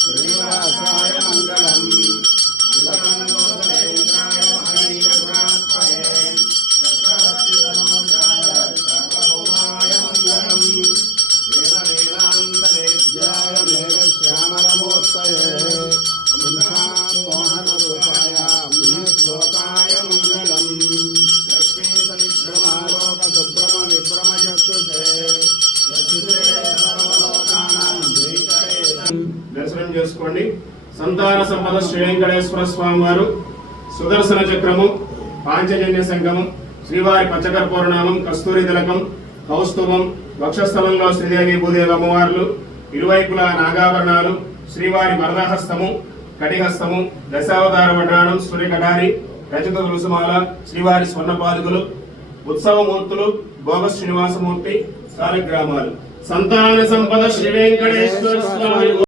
శ్రీనివాసాయ మంగళం శ్యామరమూర్తయే మోహన రూపాయ పుణ్యశ్లోకాయ మంగళం లక్ష్మీ సవిశ్రమాలోక సుబ్రహ్మ విభ్రమ దర్శనం చేసుకోండి. సంతాన సంపద శ్రీ వెంకటేశ్వర స్వామి వారు సుదర్శన చక్రము, పాంచజన్య సంగమం, శ్రీవారి పచ్చకర్పూరనామం, కస్తూరి తిలకం, కౌస్తుభం, వక్షస్థలంలో శ్రీదేవి భూదేవి అమ్మవార్లు, ఇరువైపులా నాగాభరణాలు, శ్రీవారి వరదహస్తము, కటిహస్తము, దశావతార వడ్రాణం, సూర్యకటారి, రజత తులసిమాల, శ్రీవారి స్వర్ణపాదుకులు, ఉత్సవమూర్తులు, భోగ శ్రీనివాసమూర్తి, సాలగ్రామాలు. సంతాన సంపద శ్రీ వెంకటేశ్వర స్వామి